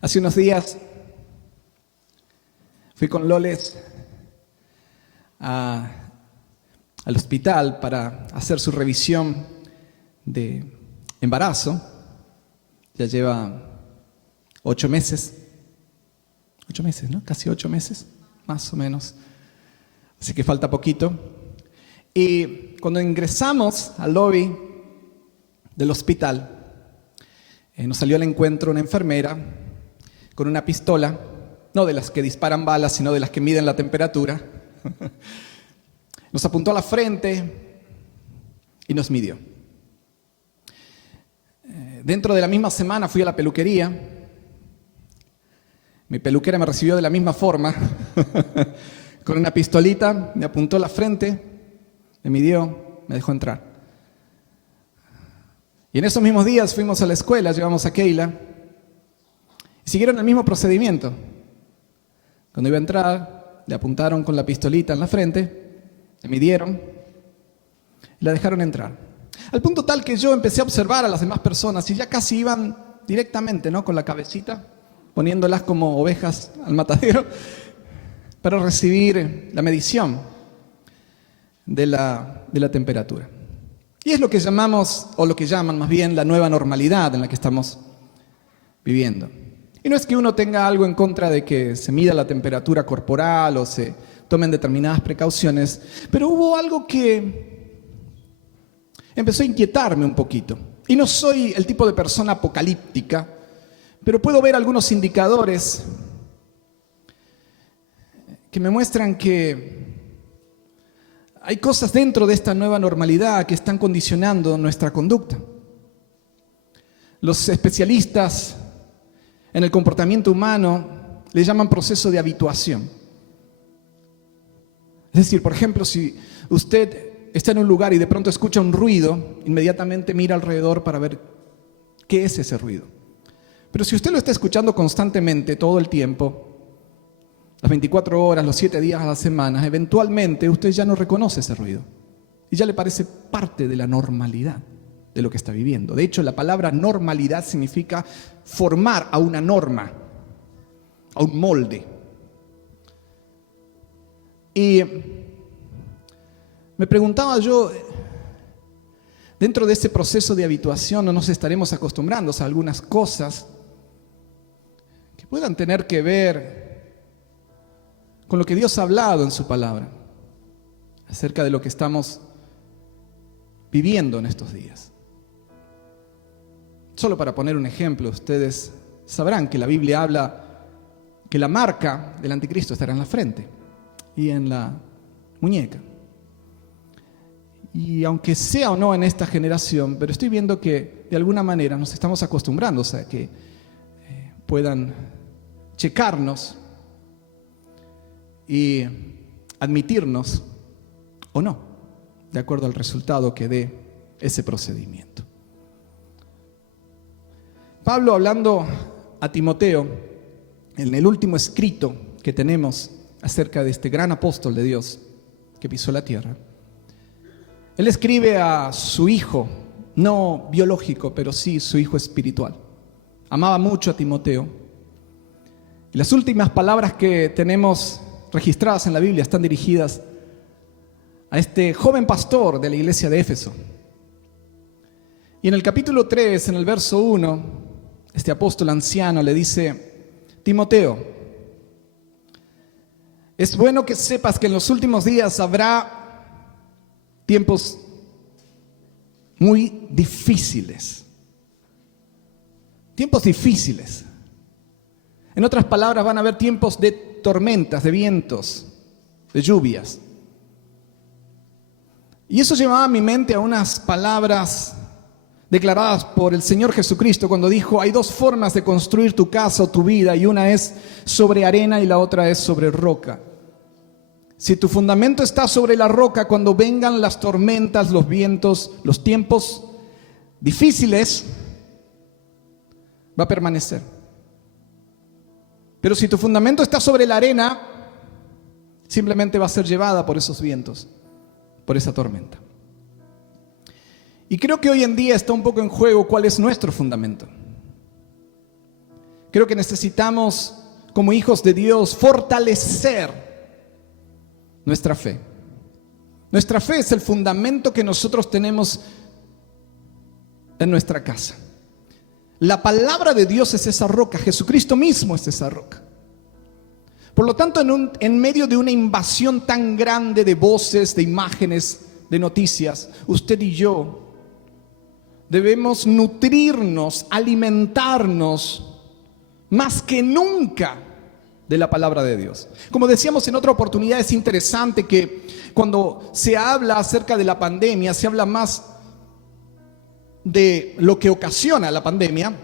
Hace unos días fui con Loles al hospital para hacer su revisión de embarazo. Ya lleva 8 meses. 8 meses, ¿no? Casi 8 meses, más o menos. Así que falta poquito. Y cuando ingresamos al lobby del hospital, nos salió al encuentro una enfermera con una pistola, no de las que disparan balas, sino de las que miden la temperatura. Nos apuntó a la frente y nos midió. Dentro de la misma semana fui a la peluquería. Mi peluquera me recibió de la misma forma, con una pistolita, me apuntó a la frente, me midió, me dejó entrar. Y en esos mismos días fuimos a la escuela, llevamos a Keila, y siguieron el mismo procedimiento. Cuando iba a entrar, le apuntaron con la pistolita en la frente, le midieron y la dejaron entrar. Al punto tal que yo empecé a observar a las demás personas y ya casi iban directamente, ¿no?, con la cabecita, poniéndolas como ovejas al matadero para recibir la medición de la temperatura. Y es lo que llamamos, o lo que llaman más bien, la nueva normalidad en la que estamos viviendo. Y no es que uno tenga algo en contra de que se mida la temperatura corporal o se tomen determinadas precauciones, pero hubo algo que empezó a inquietarme un poquito. Y no soy el tipo de persona apocalíptica, pero puedo ver algunos indicadores que me muestran que hay cosas dentro de esta nueva normalidad que están condicionando nuestra conducta. Los especialistas en el comportamiento humano le llaman proceso de habituación. Es decir, por ejemplo, si usted está en un lugar y de pronto escucha un ruido, inmediatamente mira alrededor para ver qué es ese ruido. Pero si usted lo está escuchando constantemente, todo el tiempo, las 24 horas, los 7 días a la semana, eventualmente usted ya no reconoce ese ruido. Y ya le parece parte de la normalidad de lo que está viviendo. De hecho, la palabra normalidad significa formar a una norma, a un molde. Y me preguntaba yo, dentro de ese proceso de habituación, ¿no nos estaremos acostumbrando a algunas cosas que puedan tener que ver con lo que Dios ha hablado en su palabra acerca de lo que estamos viviendo en estos días? Solo para poner un ejemplo, ustedes sabrán que la Biblia habla que la marca del anticristo estará en la frente y en la muñeca. Y aunque sea o no en esta generación, pero estoy viendo que de alguna manera nos estamos acostumbrando a que puedan checarnos y admitirnos o no, de acuerdo al resultado que dé ese procedimiento. Pablo, hablando a Timoteo, en el último escrito que tenemos acerca de este gran apóstol de Dios que pisó la tierra, él escribe a su hijo, no biológico, pero sí su hijo espiritual. Amaba mucho a Timoteo. Y las últimas palabras que tenemos registradas en la Biblia están dirigidas a este joven pastor de la iglesia de Éfeso. Y en el capítulo 3, en el verso 1, este apóstol anciano le dice: Timoteo, es bueno que sepas que en los últimos días habrá tiempos muy difíciles. Tiempos difíciles. En otras palabras, van a haber tiempos de tormentas, de vientos, de lluvias. Y eso llevaba a mi mente a unas palabras declaradas por el Señor Jesucristo cuando dijo: hay 2 formas de construir tu casa o tu vida, y una es sobre arena y la otra es sobre roca. Si tu fundamento está sobre la roca, cuando vengan las tormentas, los vientos, los tiempos difíciles, va a permanecer. Pero si tu fundamento está sobre la arena, simplemente va a ser llevada por esos vientos, por esa tormenta. Y creo que hoy en día está un poco en juego cuál es nuestro fundamento. Creo que necesitamos, como hijos de Dios, fortalecer nuestra fe. Nuestra fe es el fundamento que nosotros tenemos en nuestra casa. La palabra de Dios es esa roca, Jesucristo mismo es esa roca. Por lo tanto, en medio de una invasión tan grande de voces, de imágenes, de noticias, usted y yo debemos nutrirnos, alimentarnos más que nunca de la palabra de Dios. Como decíamos en otra oportunidad, es interesante que cuando se habla acerca de la pandemia, se habla más de lo que ocasiona la pandemia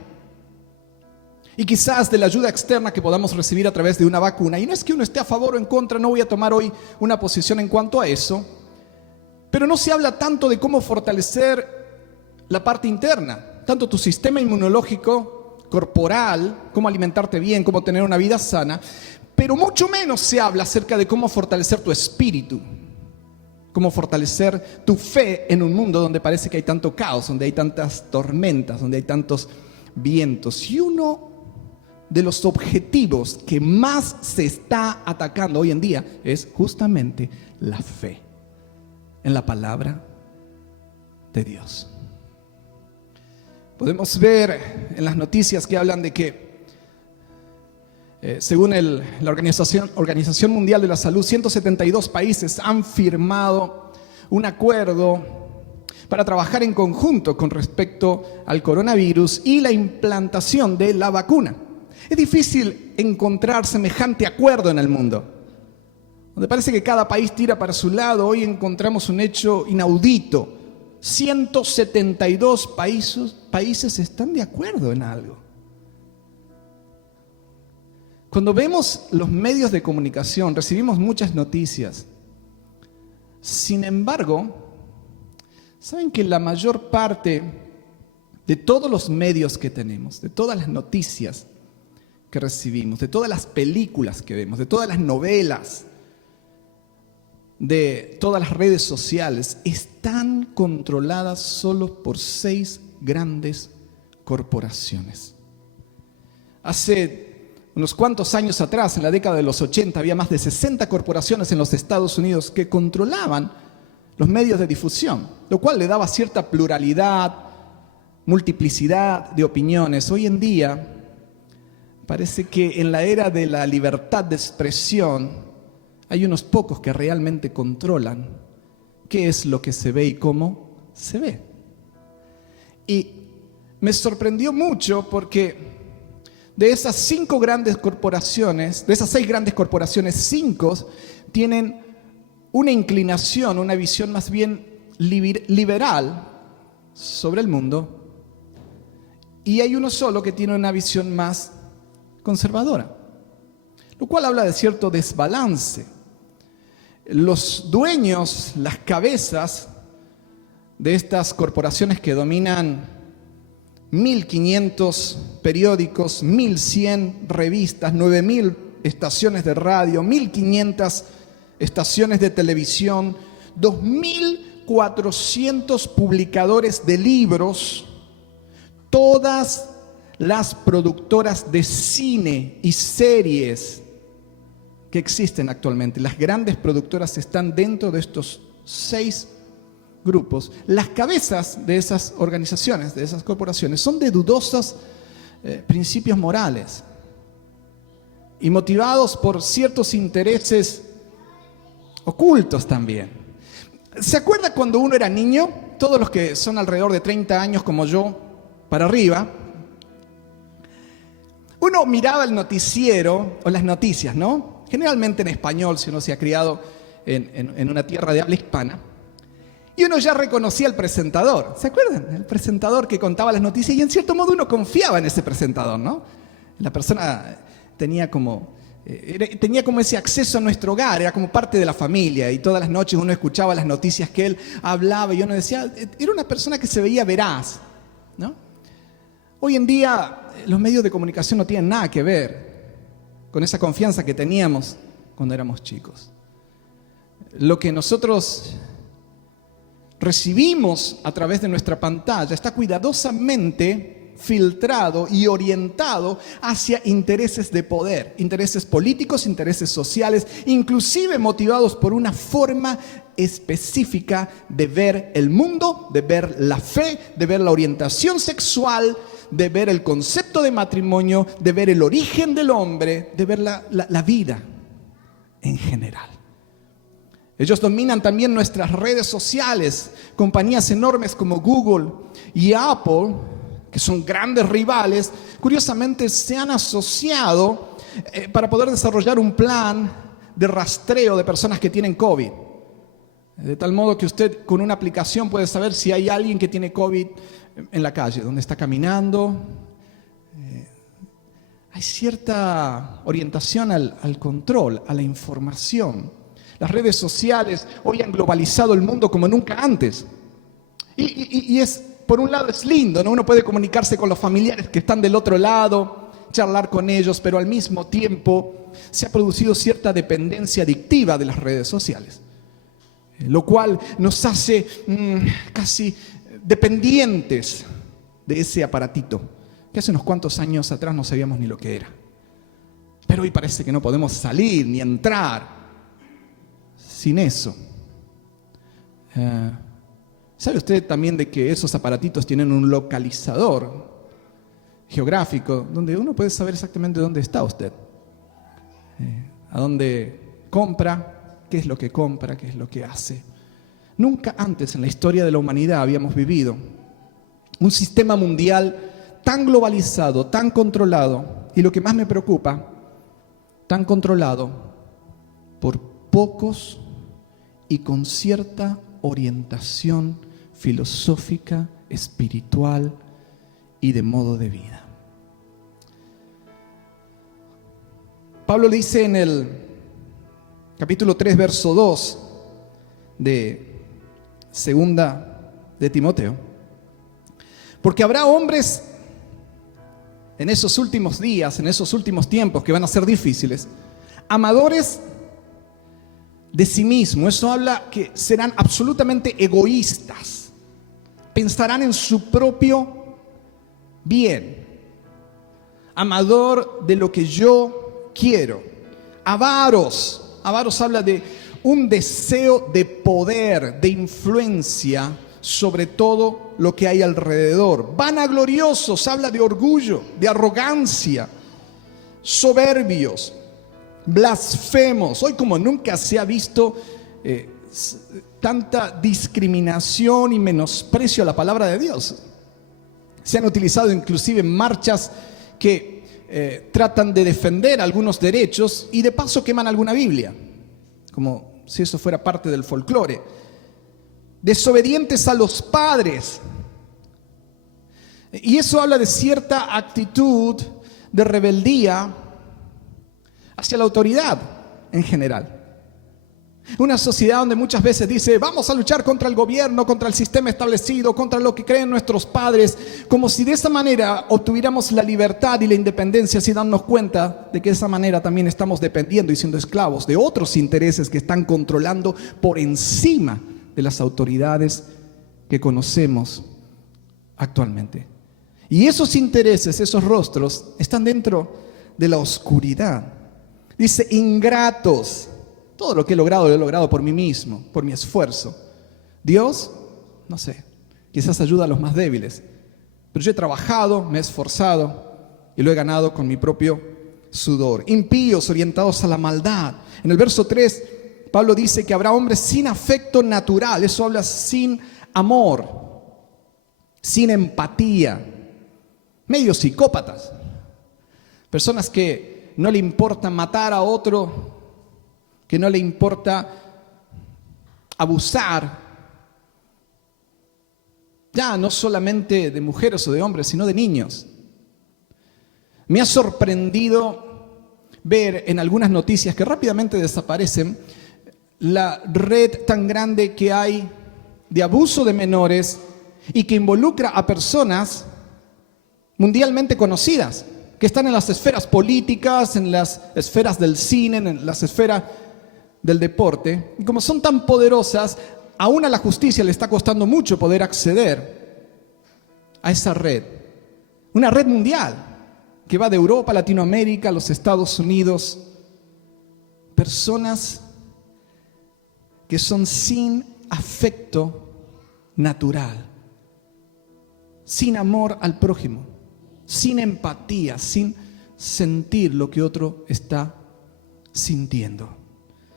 y quizás de la ayuda externa que podamos recibir a través de una vacuna. Y no es que uno esté a favor o en contra, no voy a tomar hoy una posición en cuanto a eso, pero no se habla tanto de cómo fortalecer la parte interna, tanto tu sistema inmunológico, corporal, cómo alimentarte bien, cómo tener una vida sana, pero mucho menos se habla acerca de cómo fortalecer tu espíritu, cómo fortalecer tu fe en un mundo donde parece que hay tanto caos, donde hay tantas tormentas, donde hay tantos vientos. Y uno de los objetivos que más se está atacando hoy en día es justamente la fe en la palabra de Dios. Podemos ver en las noticias que hablan de que según la Organización Mundial de la Salud, 172 países han firmado un acuerdo para trabajar en conjunto con respecto al coronavirus y la implantación de la vacuna. Es difícil encontrar semejante acuerdo en el mundo, donde parece que cada país tira para su lado. Hoy encontramos un hecho inaudito. 172 países están de acuerdo en algo. Cuando vemos los medios de comunicación, recibimos muchas noticias. Sin embargo, ¿saben que la mayor parte de todos los medios que tenemos, de todas las noticias que recibimos, de todas las películas que vemos, de todas las novelas, de todas las redes sociales, están controladas solo por 6 grandes corporaciones? Hace unos cuantos años atrás, en la década de los 80, había más de 60 corporaciones en los Estados Unidos que controlaban los medios de difusión, lo cual le daba cierta pluralidad, multiplicidad de opiniones. Hoy en día parece que en la era de la libertad de expresión hay unos pocos que realmente controlan qué es lo que se ve y cómo se ve. Y me sorprendió mucho porque de esas 5 grandes corporaciones, de esas 6 grandes corporaciones, 5 tienen una inclinación, una visión más bien liberal sobre el mundo, y hay uno solo que tiene una visión más conservadora, lo cual habla de cierto desbalance. Los dueños, las cabezas de estas corporaciones que dominan 1.500 periódicos, 1.100 revistas, 9.000 estaciones de radio, 1.500 estaciones de televisión, 2.400 publicadores de libros, todas las productoras de cine y series que existen actualmente. Las grandes productoras están dentro de estos 6 grupos. Las cabezas de esas organizaciones, de esas corporaciones, son de dudosos principios morales y motivados por ciertos intereses ocultos también. ¿Se acuerda cuando uno era niño? Todos los que son alrededor de 30 años como yo, para arriba, uno miraba el noticiero o las noticias, ¿no? Generalmente en español, si uno se ha criado en una tierra de habla hispana. Y uno ya reconocía al presentador. ¿Se acuerdan? El presentador que contaba las noticias, y en cierto modo uno confiaba en ese presentador, ¿no? La persona tenía como ese acceso a nuestro hogar, era como parte de la familia, y todas las noches uno escuchaba las noticias que él hablaba y uno decía, era una persona que se veía veraz, ¿no? Hoy en día los medios de comunicación no tienen nada que ver con esa confianza que teníamos cuando éramos chicos. Lo que nosotros recibimos a través de nuestra pantalla está cuidadosamente filtrado y orientado hacia intereses de poder, intereses políticos, intereses sociales, inclusive motivados por una forma específica de ver el mundo, de ver la fe, de ver la orientación sexual, de ver el concepto de matrimonio, de ver el origen del hombre, de ver la vida en general. Ellos dominan también nuestras redes sociales. Compañías enormes como Google y Apple, que son grandes rivales, curiosamente se han asociado para poder desarrollar un plan de rastreo de personas que tienen COVID. De tal modo que usted con una aplicación puede saber si hay alguien que tiene COVID en la calle, donde está caminando. Hay cierta orientación al control, a la información. Las redes sociales hoy han globalizado el mundo como nunca antes. Y es, por un lado es lindo, ¿no? Uno puede comunicarse con los familiares que están del otro lado, charlar con ellos, pero al mismo tiempo se ha producido cierta dependencia adictiva de las redes sociales, lo cual nos hace casi dependientes de ese aparatito, que hace unos cuantos años atrás no sabíamos ni lo que era. Pero hoy parece que no podemos salir ni entrar sin eso. ¿Sabe usted también de que esos aparatitos tienen un localizador geográfico donde uno puede saber exactamente dónde está usted? A dónde compra, qué es lo que compra, qué es lo que hace. Nunca antes en la historia de la humanidad habíamos vivido un sistema mundial tan globalizado, tan controlado, y lo que más me preocupa, tan controlado por pocos y con cierta orientación filosófica, espiritual y de modo de vida. Pablo dice en el capítulo 3, verso 2 de segunda de Timoteo: porque habrá hombres en esos últimos días, en esos últimos tiempos que van a ser difíciles, amadores de sí mismo. Eso habla que serán absolutamente egoístas, pensarán en su propio bien, amador de lo que yo quiero, avaros. Avaros habla de un deseo de poder, de influencia sobre todo lo que hay alrededor. Vanagloriosos, habla de orgullo, de arrogancia, soberbios, blasfemos. Hoy como nunca se ha visto tanta discriminación y menosprecio a la palabra de Dios. Se han utilizado inclusive marchas que tratan de defender algunos derechos y de paso queman alguna Biblia, como si eso fuera parte del folclore. Desobedientes a los padres. Y eso habla de cierta actitud de rebeldía hacia la autoridad en general. Una sociedad donde muchas veces dice: vamos a luchar contra el gobierno, contra el sistema establecido, contra lo que creen nuestros padres, como si de esa manera obtuviéramos la libertad y la independencia, sin darnos cuenta de que de esa manera también estamos dependiendo y siendo esclavos de otros intereses que están controlando por encima de las autoridades que conocemos actualmente. Y esos intereses, esos rostros, están dentro de la oscuridad. Dice: ingratos. Todo lo que he logrado por mí mismo, por mi esfuerzo. Dios, no sé, quizás ayuda a los más débiles. Pero yo he trabajado, me he esforzado y lo he ganado con mi propio sudor. Impíos, orientados a la maldad. En el verso 3, Pablo dice que habrá hombres sin afecto natural. Eso habla sin amor, sin empatía. Medio psicópatas. Personas que no le importa matar a otro, que no le importa abusar, ya no solamente de mujeres o de hombres, sino de niños. Me ha sorprendido ver en algunas noticias que rápidamente desaparecen la red tan grande que hay de abuso de menores y que involucra a personas mundialmente conocidas, que están en las esferas políticas, en las esferas del cine, en las esferas del deporte. Y como son tan poderosas, aún a la justicia le está costando mucho poder acceder a esa red. Una red mundial que va de Europa, Latinoamérica, a los Estados Unidos. Personas que son sin afecto natural, sin amor al prójimo, sin empatía, sin sentir lo que otro está sintiendo.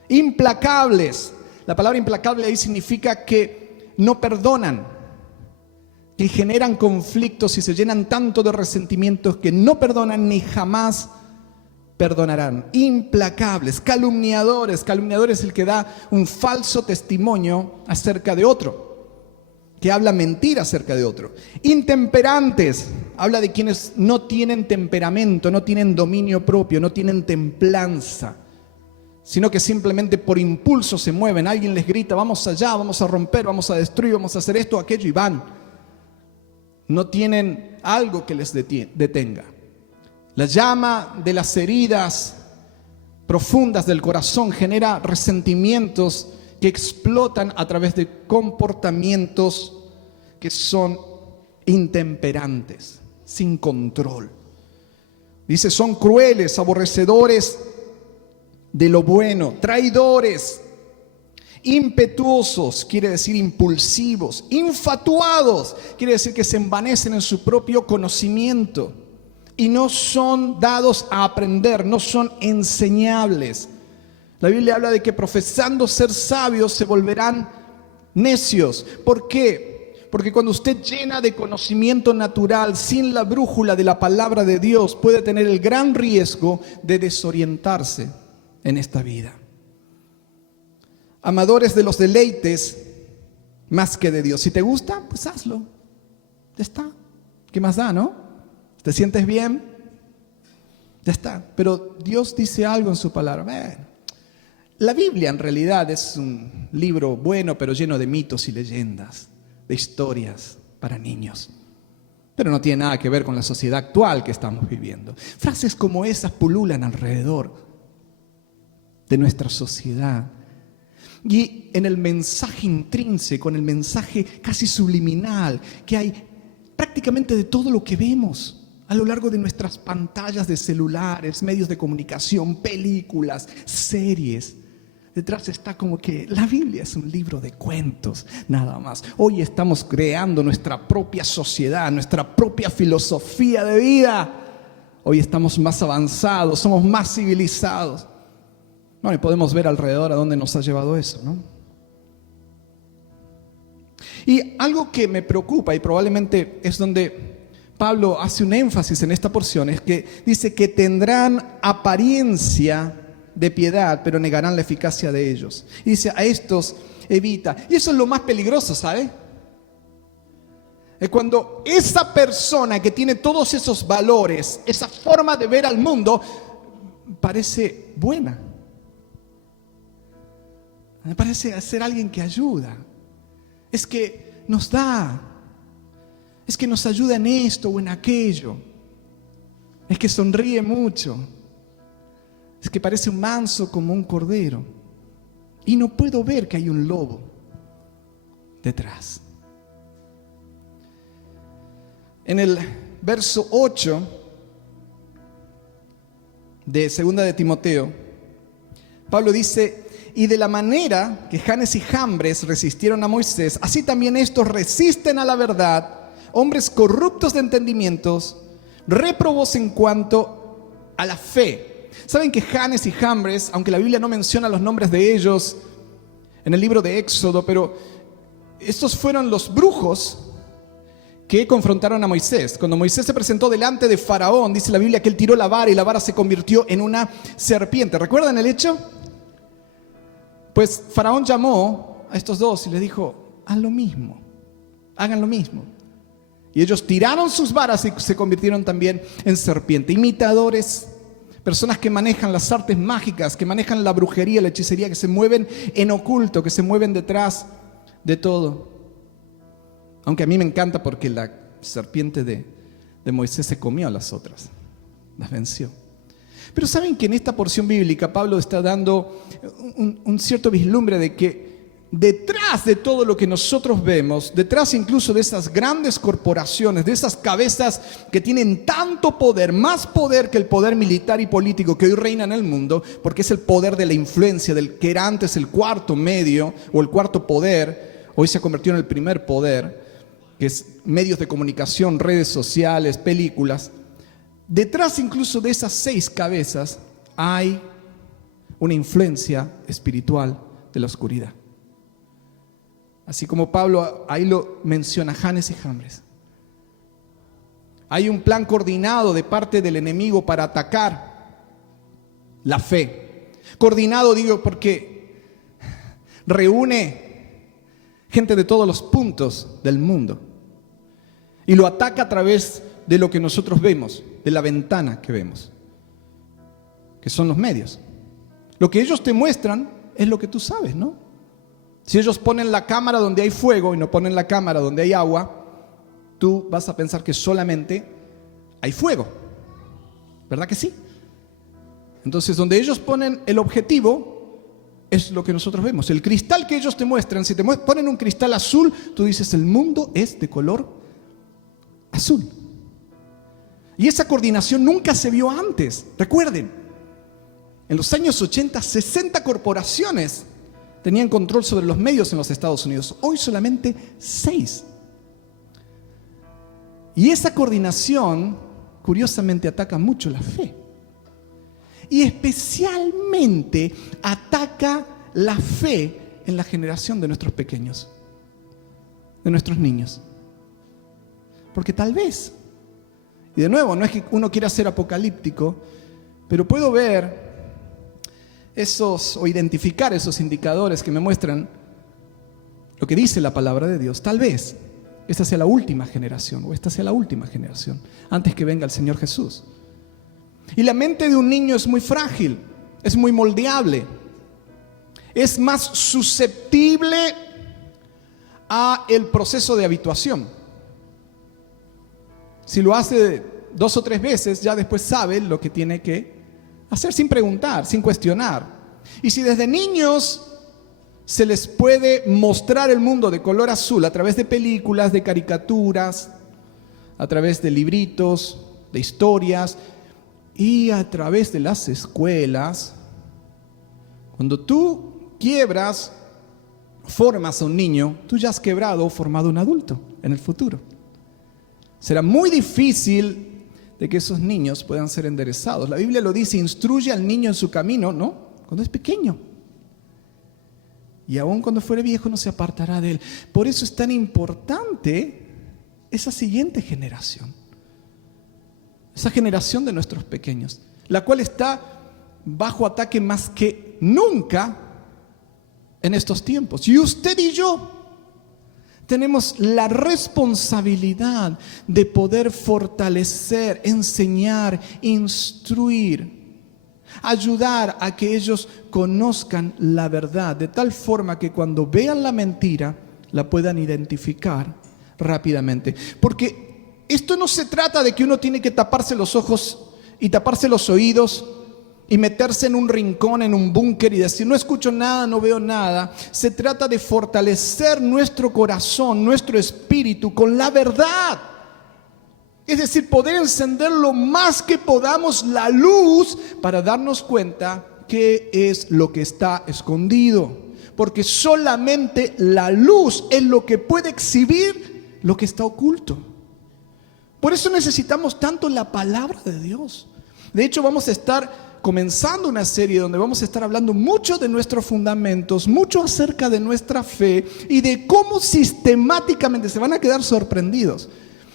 Implacables. La palabra implacable ahí significa que no perdonan, que generan conflictos y se llenan tanto de resentimientos que no perdonan ni jamás perdonarán. Implacables, calumniadores. Calumniador es el que da un falso testimonio acerca de otro, que habla mentira acerca de otro. Intemperantes, habla de quienes no tienen temperamento, no tienen dominio propio, no tienen templanza, sino que simplemente por impulso se mueven. Alguien les grita, vamos allá, vamos a romper, vamos a destruir, vamos a hacer esto, aquello, y van. No tienen algo que les detenga. La llama de las heridas profundas del corazón genera resentimientos que explotan a través de comportamientos que son intemperantes, sin control. Dice, son crueles, aborrecedores de lo bueno, traidores, impetuosos, quiere decir impulsivos, infatuados, quiere decir que se envanecen en su propio conocimiento y no son dados a aprender, no son enseñables. La Biblia habla de que profesando ser sabios se volverán necios. ¿Por qué? Porque cuando usted llena de conocimiento natural, sin la brújula de la palabra de Dios, puede tener el gran riesgo de desorientarse en esta vida. Amadores de los deleites más que de Dios. Si te gusta, pues hazlo. Ya está. ¿Qué más da, no? ¿Te sientes bien? Ya está. Pero Dios dice algo en su palabra. La Biblia en realidad es un libro bueno, pero lleno de mitos y leyendas, de historias para niños. Pero no tiene nada que ver con la sociedad actual que estamos viviendo. Frases como esas pululan alrededor de nuestra sociedad. Y en el mensaje intrínseco, en el mensaje casi subliminal que hay prácticamente de todo lo que vemos a lo largo de nuestras pantallas de celulares, medios de comunicación, películas, series. Detrás está como que la Biblia es un libro de cuentos, nada más. Hoy estamos creando nuestra propia sociedad, nuestra propia filosofía de vida. Hoy estamos más avanzados, somos más civilizados. Bueno, y podemos ver alrededor a dónde nos ha llevado eso, ¿no? Y algo que me preocupa, y probablemente es donde Pablo hace un énfasis en esta porción, es que dice que tendrán apariencia de piedad, pero negarán la eficacia de ellos. Y dice, a estos evita. Y eso es lo más peligroso, ¿sabe? Es cuando esa persona que tiene todos esos valores, esa forma de ver al mundo, parece buena. Me parece ser alguien que ayuda. Es que nos da. Es que nos ayuda en esto o en aquello. Es que sonríe mucho. Es que parece un manso como un cordero. Y no puedo ver que hay un lobo detrás. En el verso 8 de 2 de Timoteo, Pablo dice, y de la manera que Janes y Jambres resistieron a Moisés, así también estos resisten a la verdad, hombres corruptos de entendimientos, réprobos en cuanto a la fe. ¿Saben que Janes y Jambres, aunque la Biblia no menciona los nombres de ellos en el libro de Éxodo, pero estos fueron los brujos que confrontaron a Moisés? Cuando Moisés se presentó delante de Faraón, dice la Biblia que él tiró la vara y la vara se convirtió en una serpiente. ¿Recuerdan el hecho? Pues Faraón llamó a estos dos y les dijo, haz lo mismo, hagan lo mismo. Y ellos tiraron sus varas y se convirtieron también en serpiente. Imitadores, personas que manejan las artes mágicas, que manejan la brujería, la hechicería, que se mueven en oculto, que se mueven detrás de todo. Aunque a mí me encanta porque la serpiente de Moisés se comió a las otras, las venció. Pero saben que en esta porción bíblica Pablo está dando un cierto vislumbre de que detrás de todo lo que nosotros vemos, detrás incluso de esas grandes corporaciones, de esas cabezas que tienen tanto poder, más poder que el poder militar y político que hoy reina en el mundo, porque es el poder de la influencia, del que era antes el cuarto medio o el cuarto poder, hoy se ha convertido en el primer poder, que es medios de comunicación, redes sociales, películas. Detrás incluso de esas 6 cabezas hay una influencia espiritual de la oscuridad. Así como Pablo ahí lo menciona, Janes y Jambres. Hay un plan coordinado de parte del enemigo para atacar la fe. Coordinado, digo, porque reúne gente de todos los puntos del mundo y lo ataca a través de lo que nosotros vemos, de la ventana que vemos, que son los medios. Lo que ellos te muestran es lo que tú sabes, ¿no? Si ellos ponen la cámara donde hay fuego y no ponen la cámara donde hay agua, tú vas a pensar que solamente hay fuego. ¿Verdad que sí? Entonces, donde ellos ponen el objetivo, es lo que nosotros vemos. El cristal que ellos te muestran, si te ponen un cristal azul, tú dices, el mundo es de color azul. Y esa coordinación nunca se vio antes. Recuerden, en los años 80, 60 corporaciones tenían control sobre los medios en los Estados Unidos. Hoy solamente 6. Y esa coordinación, curiosamente, ataca mucho la fe. Y especialmente ataca la fe en la generación de nuestros pequeños, de nuestros niños. Porque tal vez, y de nuevo, no es que uno quiera ser apocalíptico, pero puedo ver o identificar esos indicadores que me muestran lo que dice la palabra de Dios. Tal vez esta sea la última generación, o esta sea la última generación, antes que venga el Señor Jesús. Y la mente de un niño es muy frágil, es muy moldeable, es más susceptible a el proceso de habituación. Si lo hace 2 o 3 veces, ya después sabe lo que tiene que hacer sin preguntar, sin cuestionar. Y si desde niños se les puede mostrar el mundo de color azul a través de películas, de caricaturas, a través de libritos, de historias y a través de las escuelas, cuando tú quiebras, formas a un niño, tú ya has quebrado o formado un adulto en el futuro. Será muy difícil de que esos niños puedan ser enderezados. La Biblia lo dice, instruye al niño en su camino, ¿no? Cuando es pequeño. Y aun cuando fuere viejo no se apartará de él. Por eso es tan importante esa siguiente generación. Esa generación de nuestros pequeños, la cual está bajo ataque más que nunca en estos tiempos. Y usted y yo tenemos la responsabilidad de poder fortalecer, enseñar, instruir, ayudar a que ellos conozcan la verdad, de tal forma que cuando vean la mentira, la puedan identificar rápidamente. Porque esto no se trata de que uno tiene que taparse los ojos y taparse los oídos y meterse en un rincón, en un búnker y decir, no escucho nada, no veo nada. Se trata de fortalecer nuestro corazón, nuestro espíritu con la verdad. Es decir, poder encender lo más que podamos la luz para darnos cuenta qué es lo que está escondido. Porque solamente la luz es lo que puede exhibir lo que está oculto. Por eso necesitamos tanto la palabra de Dios. De hecho, vamos a estar comenzando una serie donde vamos a estar hablando mucho de nuestros fundamentos, mucho acerca de nuestra fe y de cómo sistemáticamente, se van a quedar sorprendidos,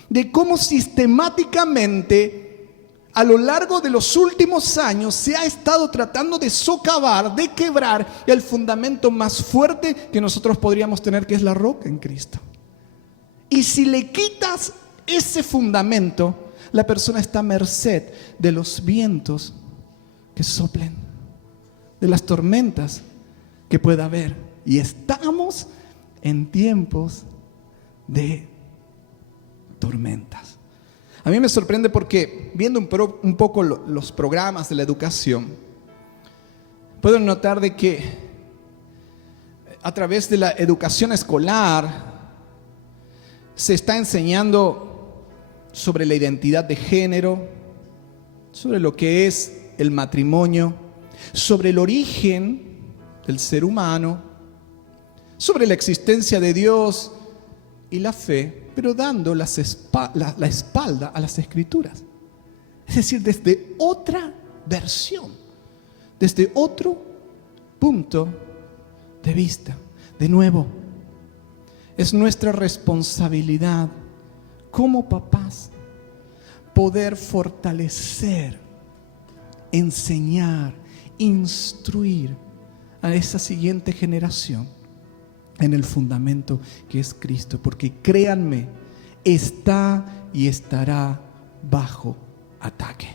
de cómo sistemáticamente a lo largo de los últimos años se ha estado tratando de socavar, de quebrar el fundamento más fuerte que nosotros podríamos tener, que es la roca en Cristo. Y si le quitas ese fundamento, la persona está a merced de los vientos que soplen, de las tormentas que pueda haber. Y estamos en tiempos de tormentas. A mí me sorprende porque viendo un poco los programas de la educación, puedo notar de que a través de la educación escolar se está enseñando sobre la identidad de género, sobre lo que es el matrimonio, sobre el origen del ser humano, sobre la existencia de Dios y la fe, pero dando la espalda a las Escrituras. Es decir, desde otra versión, desde otro punto de vista. De nuevo, es nuestra responsabilidad como papás poder fortalecer, enseñar, instruir a esa siguiente generación en el fundamento que es Cristo, porque créanme, está y estará bajo ataque.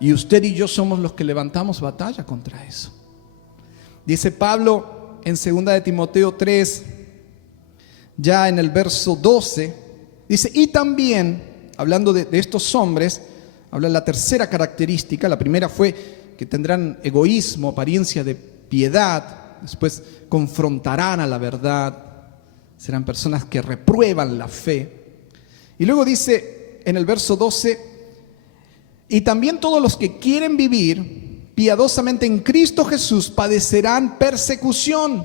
Y usted y yo somos los que levantamos batalla contra eso. Dice Pablo en 2 de Timoteo 3, ya en el verso 12, dice, y también, hablando de estos hombres, habla la tercera característica. La primera fue que tendrán egoísmo, apariencia de piedad, después confrontarán a la verdad, serán personas que reprueban la fe. Y luego dice en el verso 12, y también todos los que quieren vivir piadosamente en Cristo Jesús padecerán persecución.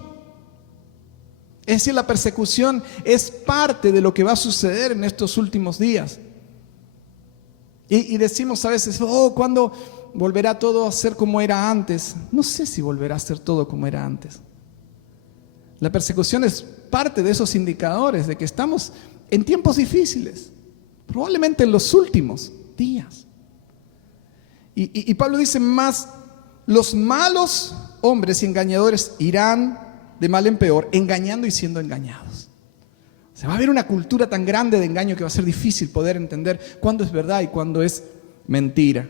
Es decir, la persecución es parte de lo que va a suceder en estos últimos días. Y decimos a veces, ¿cuándo volverá todo a ser como era antes? No sé si volverá a ser todo como era antes. La persecución es parte de esos indicadores de que estamos en tiempos difíciles, probablemente en los últimos días. Y Pablo dice más, los malos hombres y engañadores irán de mal en peor, engañando y siendo engañados. Se va a haber una cultura tan grande de engaño que va a ser difícil poder entender cuándo es verdad y cuándo es mentira.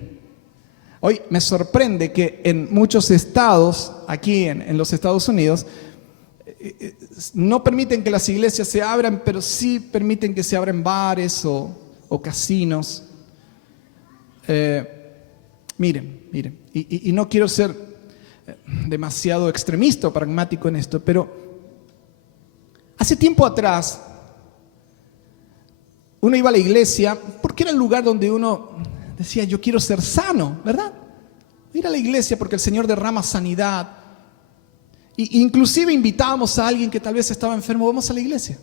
Hoy me sorprende que en muchos estados, aquí en los Estados Unidos, no permiten que las iglesias se abran, pero sí permiten que se abran bares o casinos. Miren, y no quiero ser demasiado extremista o pragmático en esto, pero hace tiempo atrás uno iba a la iglesia porque era el lugar donde uno decía, yo quiero ser sano, ¿verdad? Ir a la iglesia porque el Señor derrama sanidad. Y inclusive invitábamos a alguien que tal vez estaba enfermo, vamos a la iglesia.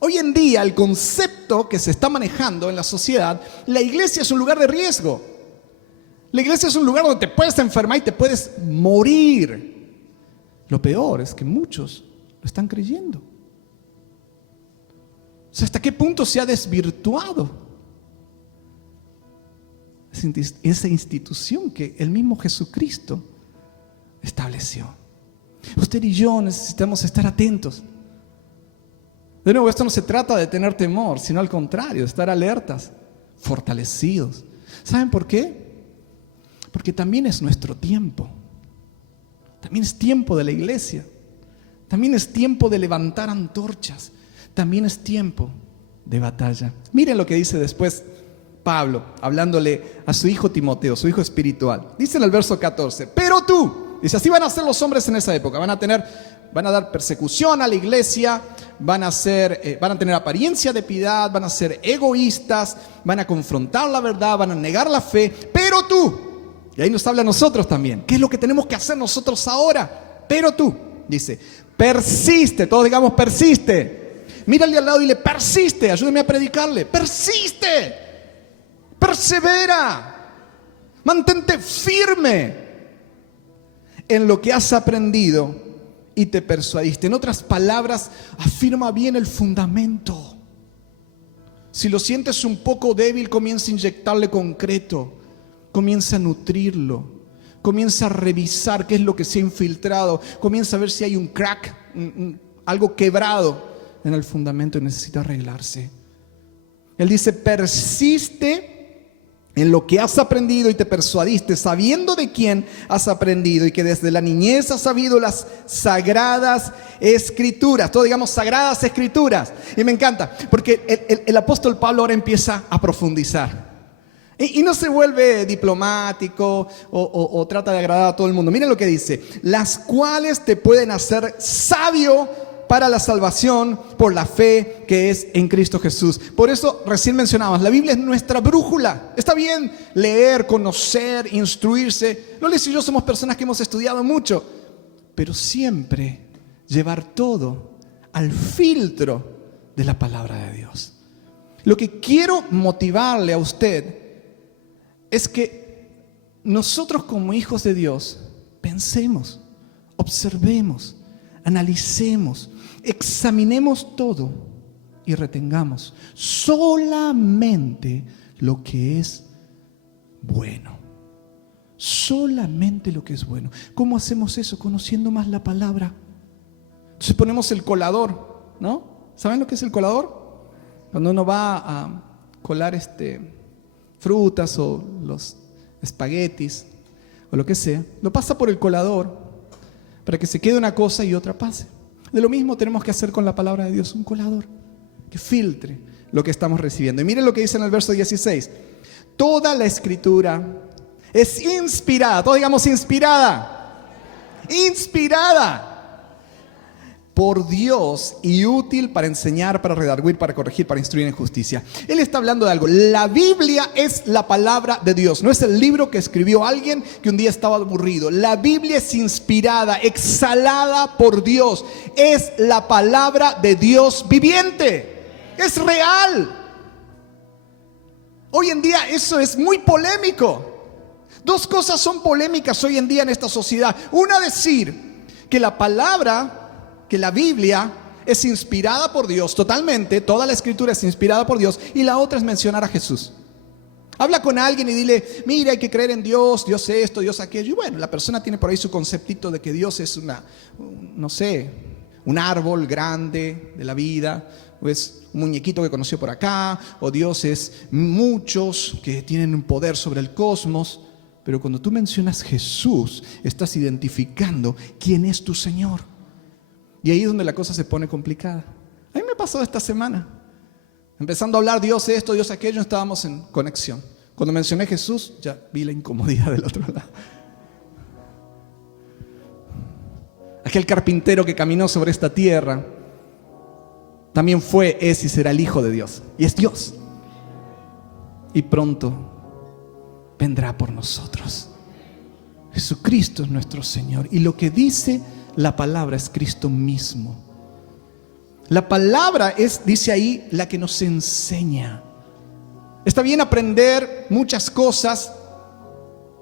Hoy en día el concepto que se está manejando en la sociedad, la iglesia es un lugar de riesgo. La iglesia es un lugar donde te puedes enfermar y te puedes morir. Lo peor es que muchos lo están creyendo. O sea, ¿hasta qué punto se ha desvirtuado esa institución que el mismo Jesucristo estableció? Usted y yo necesitamos estar atentos. De nuevo, esto no se trata de tener temor, sino al contrario, de estar alertas, fortalecidos. ¿Saben por qué? Porque también es nuestro tiempo. También es tiempo de la iglesia. También es tiempo de levantar antorchas. También es tiempo de batalla. Miren lo que dice después Pablo, hablándole a su hijo Timoteo, su hijo espiritual. Dice en el verso 14, pero tú, dice, así van a ser los hombres en esa época. Van a dar persecución a la iglesia, van a tener apariencia de piedad, van a ser egoístas, van a confrontar la verdad, van a negar la fe. Pero tú, y ahí nos habla a nosotros también, ¿qué es lo que tenemos que hacer nosotros ahora? Pero tú, dice, persiste, todos digamos persiste. Mírale al lado y dile, persiste, ayúdeme a predicarle, persiste, persevera, mantente firme en lo que has aprendido y te persuadiste. En otras palabras, afirma bien el fundamento. Si lo sientes un poco débil, comienza a inyectarle concreto, comienza a nutrirlo, comienza a revisar qué es lo que se ha infiltrado, comienza a ver si hay un crack, algo quebrado en el fundamento y necesita arreglarse. Él dice, persiste en lo que has aprendido y te persuadiste, sabiendo de quién has aprendido y que desde la niñez has sabido las sagradas escrituras. Todos digamos sagradas escrituras. Y me encanta, porque el apóstol Pablo ahora empieza a profundizar. Y no se vuelve diplomático o trata de agradar a todo el mundo. Miren lo que dice: las cuales te pueden hacer sabio para la salvación por la fe que es en Cristo Jesús. Por eso recién mencionábamos, la Biblia es nuestra brújula. Está bien leer, conocer, instruirse. Lolis y yo somos personas que hemos estudiado mucho, pero siempre llevar todo al filtro de la palabra de Dios. Lo que quiero motivarle a usted es que nosotros como hijos de Dios pensemos, observemos, analicemos, examinemos todo y retengamos solamente lo que es bueno. Solamente lo que es bueno. ¿Cómo hacemos eso? Conociendo más la palabra. Entonces ponemos el colador, ¿no? ¿Saben lo que es el colador? Cuando uno va a colar frutas o los espaguetis o lo que sea, lo pasa por el colador para que se quede una cosa y otra pase. De lo mismo tenemos que hacer con la palabra de Dios, un colador que filtre lo que estamos recibiendo. Y miren lo que dice en el verso 16: toda la escritura es inspirada, todos digamos inspirada por Dios y útil para enseñar, para redarguir, para corregir, para instruir en justicia. Él está hablando de algo. La Biblia es la palabra de Dios. No es el libro que escribió alguien que un día estaba aburrido. La Biblia es inspirada, exhalada por Dios. Es la palabra de Dios viviente. Es real. Hoy en día eso es muy polémico. Dos cosas son polémicas hoy en día en esta sociedad. Una, decir que la palabra, que la Biblia es inspirada por Dios totalmente, toda la escritura es inspirada por Dios, y la otra es mencionar a Jesús. Habla con alguien y dile: mira, hay que creer en Dios, Dios esto, Dios aquello. Y bueno, la persona tiene por ahí su conceptito de que Dios es un árbol grande de la vida, o es un muñequito que conoció por acá, o Dios es muchos que tienen un poder sobre el cosmos. Pero cuando tú mencionas Jesús, estás identificando quién es tu Señor. Y ahí es donde la cosa se pone complicada. A mí me pasó esta semana. Empezando a hablar Dios esto, Dios aquello, estábamos en conexión. Cuando mencioné Jesús, ya vi la incomodidad del otro lado. Aquel carpintero que caminó sobre esta tierra también fue, es y será el Hijo de Dios. Y es Dios. Y pronto vendrá por nosotros. Jesucristo es nuestro Señor. Y lo que dice la palabra es Cristo mismo. La palabra es, dice ahí, la que nos enseña. Está bien aprender muchas cosas,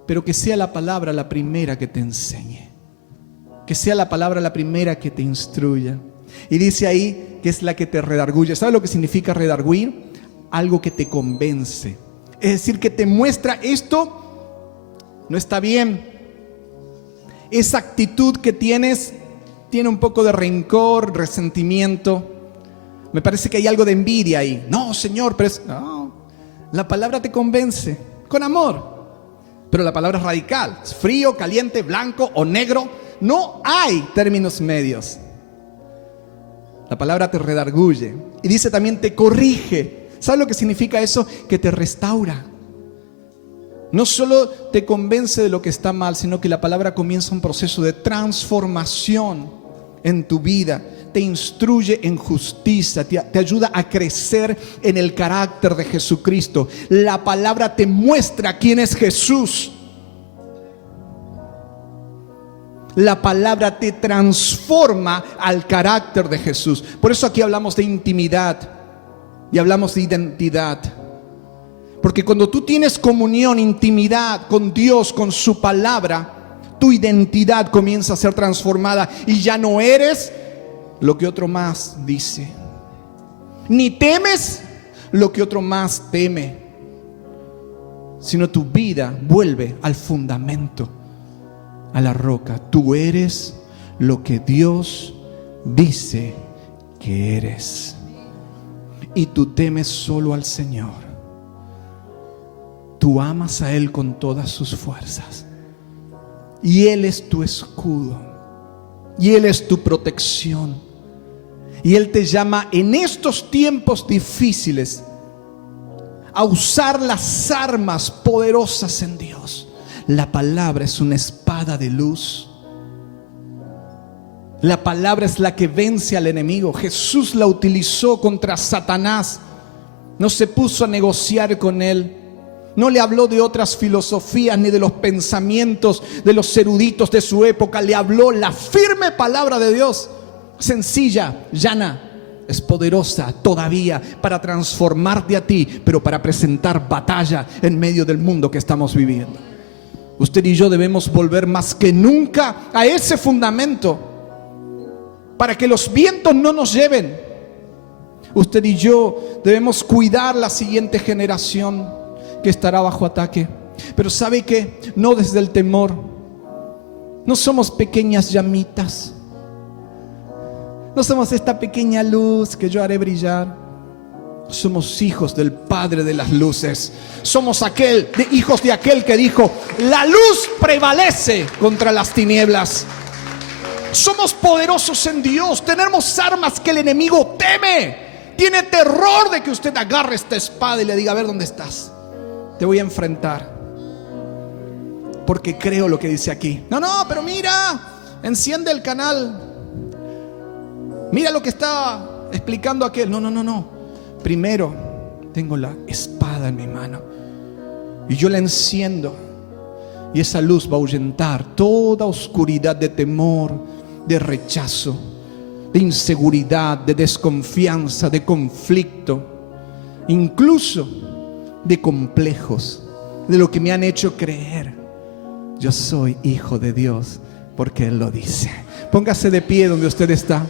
pero que sea la palabra la primera que te enseñe. Que sea la palabra la primera que te instruya. Y dice ahí que es la que te redarguye. ¿Sabes lo que significa redarguir? Algo que te convence. Es decir, que te muestra: esto no está bien. Esa actitud que tienes tiene un poco de rencor, resentimiento. Me parece que hay algo de envidia ahí. No, Señor, pero no. La palabra te convence con amor. Pero la palabra es radical. Es frío, caliente, blanco o negro. No hay términos medios. La palabra te redarguye. Y dice también te corrige. ¿Sabes lo que significa eso? Que te restaura. No solo te convence de lo que está mal, sino que la palabra comienza un proceso de transformación en tu vida. Te instruye en justicia, te ayuda a crecer en el carácter de Jesucristo. La palabra te muestra quién es Jesús. La palabra te transforma al carácter de Jesús. Por eso aquí hablamos de intimidad y hablamos de identidad. Porque cuando tú tienes comunión, intimidad con Dios, con su palabra, tu identidad comienza a ser transformada y ya no eres lo que otro más dice, ni temes lo que otro más teme, sino tu vida vuelve al fundamento, a la roca. Tú eres lo que Dios dice que eres, y tú temes solo al Señor. Tú amas a Él con todas sus fuerzas. Y Él es tu escudo. Y Él es tu protección. Y Él te llama en estos tiempos difíciles a usar las armas poderosas en Dios. La palabra es una espada de luz. La palabra es la que vence al enemigo. Jesús la utilizó contra Satanás. No se puso a negociar con él. No le habló de otras filosofías ni de los pensamientos de los eruditos de su época. Le habló la firme palabra de Dios. Sencilla, llana. Es poderosa todavía para transformarte a ti, pero para presentar batalla en medio del mundo que estamos viviendo. Usted y yo debemos volver más que nunca a ese fundamento para que los vientos no nos lleven. Usted y yo debemos cuidar la siguiente generación que estará bajo ataque. Pero ¿sabe qué? No desde el temor. No somos pequeñas llamitas. No somos esta pequeña luz que yo haré brillar. Somos hijos del Padre de las luces. Somos hijos de aquel que dijo: la luz prevalece contra las tinieblas. Somos poderosos en Dios. Tenemos armas que el enemigo teme. Tiene terror de que usted agarre esta espada y le diga: a ver, ¿dónde estás? Te voy a enfrentar. Porque creo lo que dice aquí. No, pero mira, enciende el canal. Mira lo que está explicando aquel. No. Primero tengo la espada en mi mano y yo la enciendo, y esa luz va a ahuyentar toda oscuridad de temor, de rechazo, de inseguridad, de desconfianza, de conflicto, incluso de complejos, de lo que me han hecho creer. Yo soy hijo de Dios porque Él lo dice. Póngase de pie donde usted está.